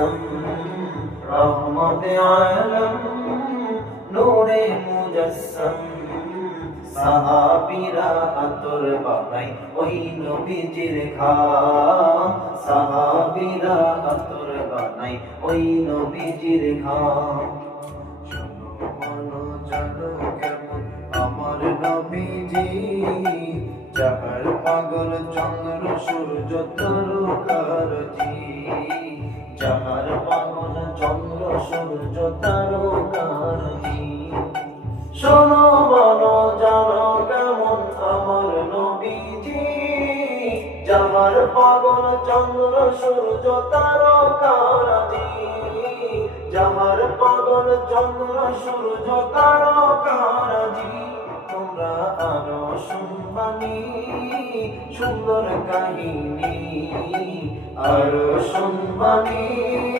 মুজাসসাম রহমতে আলম নূরে মুজাসসাম সাহাবীরা আতর বানাই ওই নবীজির ঘাম সাহাবীরা আতর বানাই ওই নবীজির ঘাম শোনো বলো জানো কেমন আমার নবীজি যাহার পাগল চন্দ্র সূর্য তারকার জি যাহার পাগল চন্দ্র সূর্য তারকার জি শোনো বলো জানো কেমন আমার নবীজি যাহার পাগল চন্দ্র সূর্য তারকার জি যাহার পাগল চন্দ্র সূর্য তারকার জি তোমরা আরো শুনবানি সুন্দর কাহিনী আরো শুনবানি